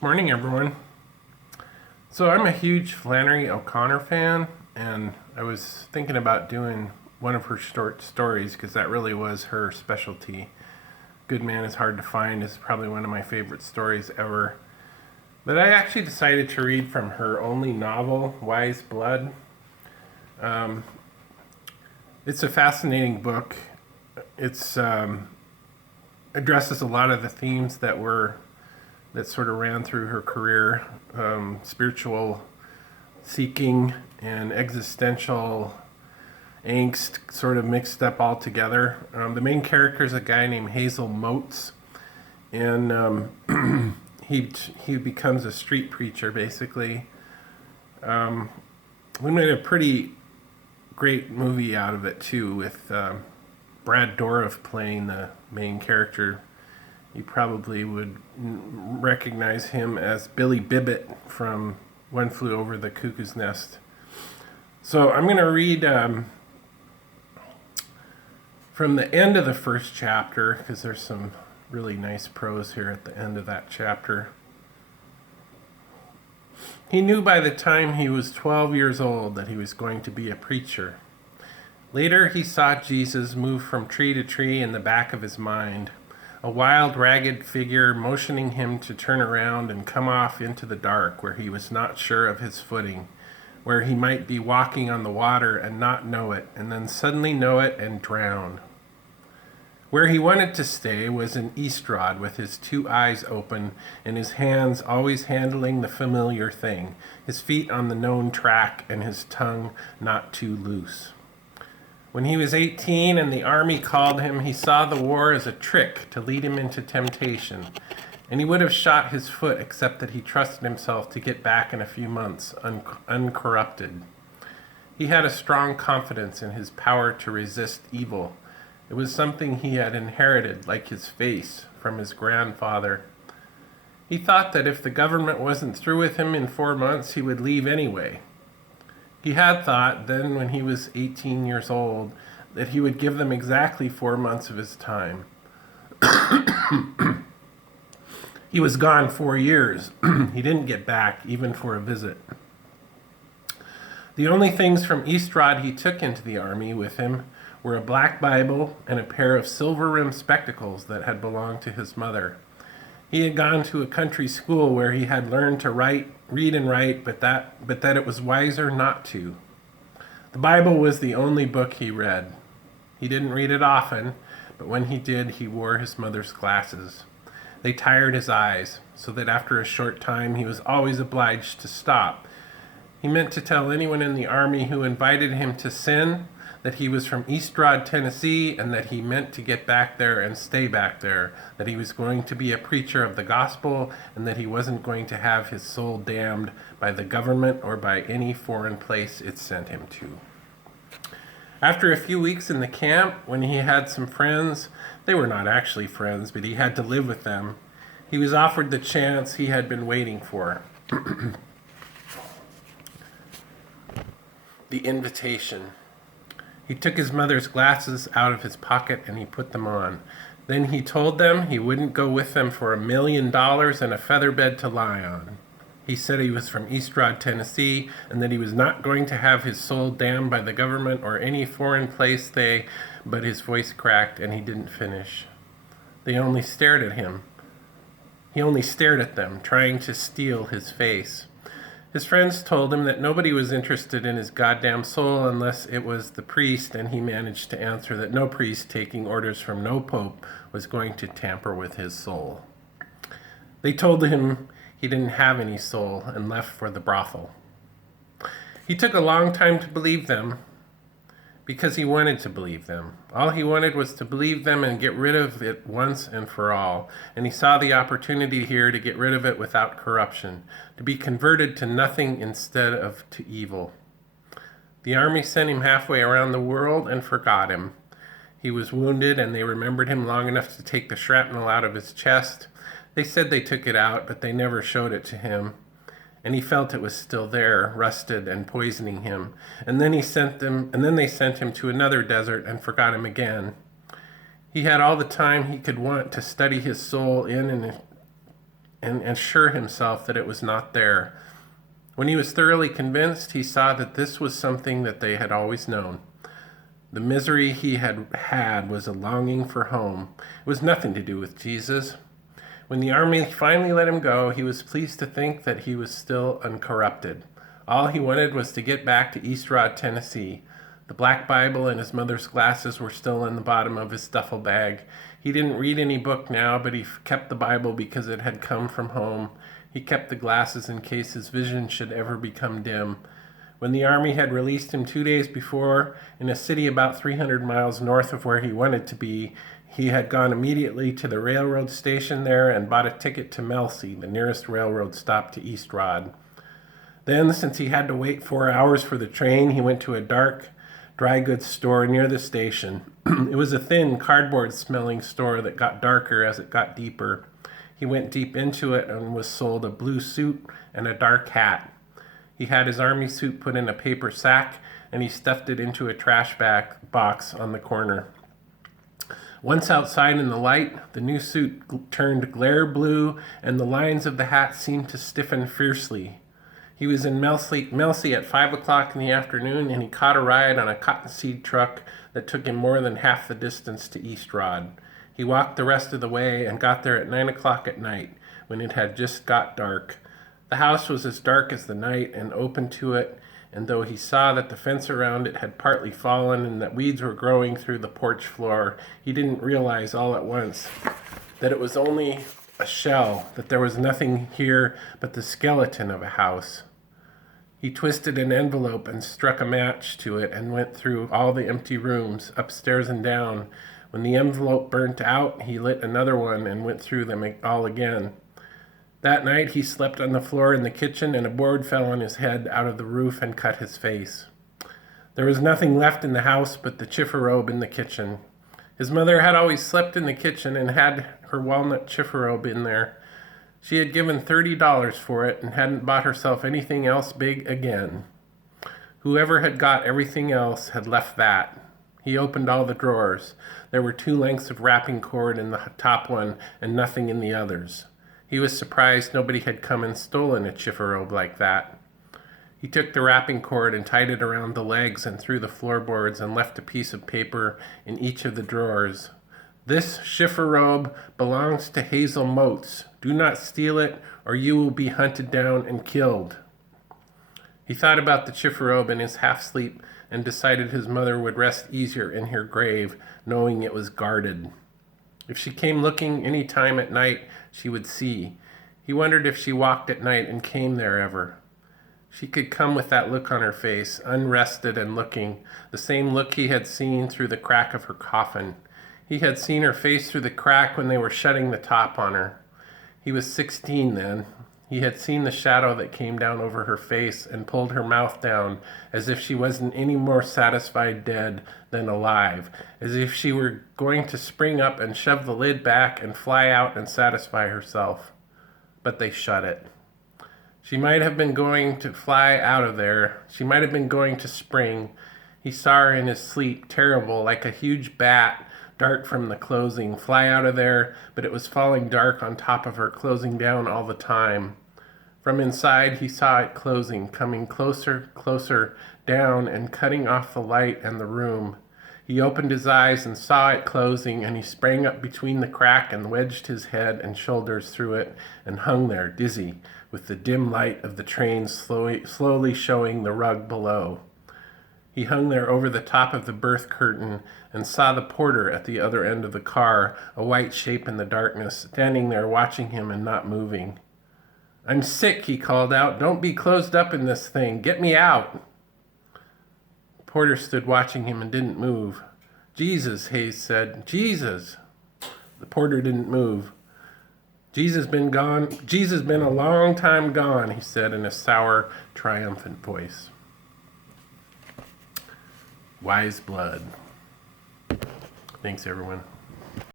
Morning, everyone. So I'm a huge Flannery O'Connor fan, and I was thinking about doing one of her short stories because that really was her specialty. Good Man is Hard to Find is probably one of my favorite stories ever. But I actually decided to read from her only novel, Wise Blood. Um, it's a fascinating book. It's addresses a lot of the themes that sort of ran through her career, spiritual seeking and existential angst sort of mixed up all together. The main character is a guy named Hazel Motes, and he becomes a street preacher basically. We made a pretty great movie out of it too, with Brad Dourif playing the main character. You probably would recognize him as Billy Bibbit from One Flew Over the Cuckoo's Nest. So I'm going to read from the end of the first chapter, because there's some really nice prose here at the end of that chapter. He knew by the time he was 12 years old that he was going to be a preacher. Later, he saw Jesus move from tree to tree in the back of his mind, a wild, ragged figure motioning him to turn around and come off into the dark where he was not sure of his footing, where he might be walking on the water and not know it, and then suddenly know it and drown. Where he wanted to stay was in Eastrod, with his two eyes open and his hands always handling the familiar thing, his feet on the known track and his tongue not too loose. When he was 18 and the army called him, he saw the war as a trick to lead him into temptation, and he would have shot his foot except that he trusted himself to get back in a few months uncorrupted. He had a strong confidence in his power to resist evil. It was something he had inherited, like his face, from his grandfather. He thought that if the government wasn't through with him in 4 months, he would leave anyway. He had thought then, when he was 18 years old, that he would give them exactly 4 months of his time. He was gone 4 years. He didn't get back, even for a visit. The only things from Eastrod he took into the army with him were a black Bible and a pair of silver-rimmed spectacles that had belonged to his mother. He had gone to a country school where he had learned to read and write, but that it was wiser not to. The Bible was the only book he read. He didn't read it often, but when he did, he wore his mother's glasses. They tired his eyes, so that after a short time he was always obliged to stop. He meant to tell anyone in the army who invited him to sin that he was from Eastrod, Tennessee, and that he meant to get back there and stay back there, that he was going to be a preacher of the gospel, and that he wasn't going to have his soul damned by the government or by any foreign place it sent him to. After a few weeks in the camp, when he had some friends, they were not actually friends, but he had to live with them, he was offered the chance he had been waiting for. The invitation. He took his mother's glasses out of his pocket and he put them on. Then he told them he wouldn't go with them for $1 million and a feather bed to lie on. He said he was from Eastrod, Tennessee, and that he was not going to have his soul damned by the government or any foreign place but his voice cracked and he didn't finish. They only stared at him. He only stared at them, trying to steal his face. His friends told him that nobody was interested in his goddamn soul unless it was the priest, and he managed to answer that no priest taking orders from no pope was going to tamper with his soul. They told him he didn't have any soul and left for the brothel. He took a long time to believe them because he wanted to believe them. All he wanted was to believe them and get rid of it once and for all. And he saw the opportunity here to get rid of it without corruption, to be converted to nothing instead of to evil. The army sent him halfway around the world and forgot him. He was wounded, and they remembered him long enough to take the shrapnel out of his chest. They said they took it out, but they never showed it to him. And he felt it was still there, rusted and poisoning him. And then they sent him to another desert and forgot him again. He had all the time he could want to study his soul in and assure himself that it was not there. When he was thoroughly convinced, he saw that this was something that they had always known. The misery he had had was a longing for home. It was nothing to do with Jesus. When the army finally let him go, he was pleased to think that he was still uncorrupted. All he wanted was to get back to East Rod, Tennessee. The black Bible and his mother's glasses were still in the bottom of his duffel bag. He didn't read any book now, but he kept the Bible because it had come from home. He kept the glasses in case his vision should ever become dim. When the army had released him 2 days before, in a city about 300 miles north of where he wanted to be, he had gone immediately to the railroad station there and bought a ticket to Melcy, the nearest railroad stop to East Rod. Then, since he had to wait 4 hours for the train, he went to a dark, dry goods store near the station. It was a thin, cardboard-smelling store that got darker as it got deeper. He went deep into it and was sold a blue suit and a dark hat. He had his army suit put in a paper sack, and he stuffed it into a trash bag box on the corner. Once outside in the light, the new suit turned glare blue, and the lines of the hat seemed to stiffen fiercely. He was in Melcy at 5 o'clock in the afternoon, and he caught a ride on a cottonseed truck that took him more than half the distance to East Rod. He walked the rest of the way and got there at 9 o'clock at night, when it had just got dark. The house was as dark as the night and open to it, and though he saw that the fence around it had partly fallen and that weeds were growing through the porch floor, he didn't realize all at once that it was only a shell, that there was nothing here but the skeleton of a house. He twisted an envelope and struck a match to it and went through all the empty rooms, upstairs and down. When the envelope burnt out, he lit another one and went through them all again. That night he slept on the floor in the kitchen, and a board fell on his head out of the roof and cut his face. There was nothing left in the house but the chifferobe in the kitchen. His mother had always slept in the kitchen and had her walnut chifferobe in there. She had given $30 for it and hadn't bought herself anything else big again. Whoever had got everything else had left that. He opened all the drawers. There were 2 lengths of wrapping cord in the top one and nothing in the others. He was surprised nobody had come and stolen a chifferobe like that. He took the wrapping cord and tied it around the legs and through the floorboards and left a piece of paper in each of the drawers. This chifferobe belongs to Hazel Motes. Do not steal it, or you will be hunted down and killed. He thought about the chifferobe in his half-sleep and decided his mother would rest easier in her grave, knowing it was guarded. If she came looking any time at night, she would see. He wondered if she walked at night and came there ever. She could come with that look on her face, unrested and looking, the same look he had seen through the crack of her coffin. He had seen her face through the crack when they were shutting the top on her. He was 16 then. He had seen the shadow that came down over her face and pulled her mouth down, as if she wasn't any more satisfied dead than alive, as if she were going to spring up and shove the lid back and fly out and satisfy herself. But they shut it. She might have been going to fly out of there. She might have been going to spring. He saw her in his sleep, terrible, like a huge bat, dart from the closing, fly out of there, but it was falling dark on top of her, closing down all the time. From inside, he saw it closing, coming closer, closer, down, and cutting off the light and the room. He opened his eyes and saw it closing, and he sprang up between the crack and wedged his head and shoulders through it and hung there, dizzy, with the dim light of the train slowly showing the rug below. He hung there over the top of the berth curtain and saw the porter at the other end of the car, a white shape in the darkness, standing there watching him and not moving. "I'm sick," he called out. "Don't be closed up in this thing. Get me out." The porter stood watching him and didn't move. "Jesus," Hayes said. "Jesus." The porter didn't move. Jesus been a long time gone," he said in a sour, triumphant voice. Wise blood. Thanks, everyone.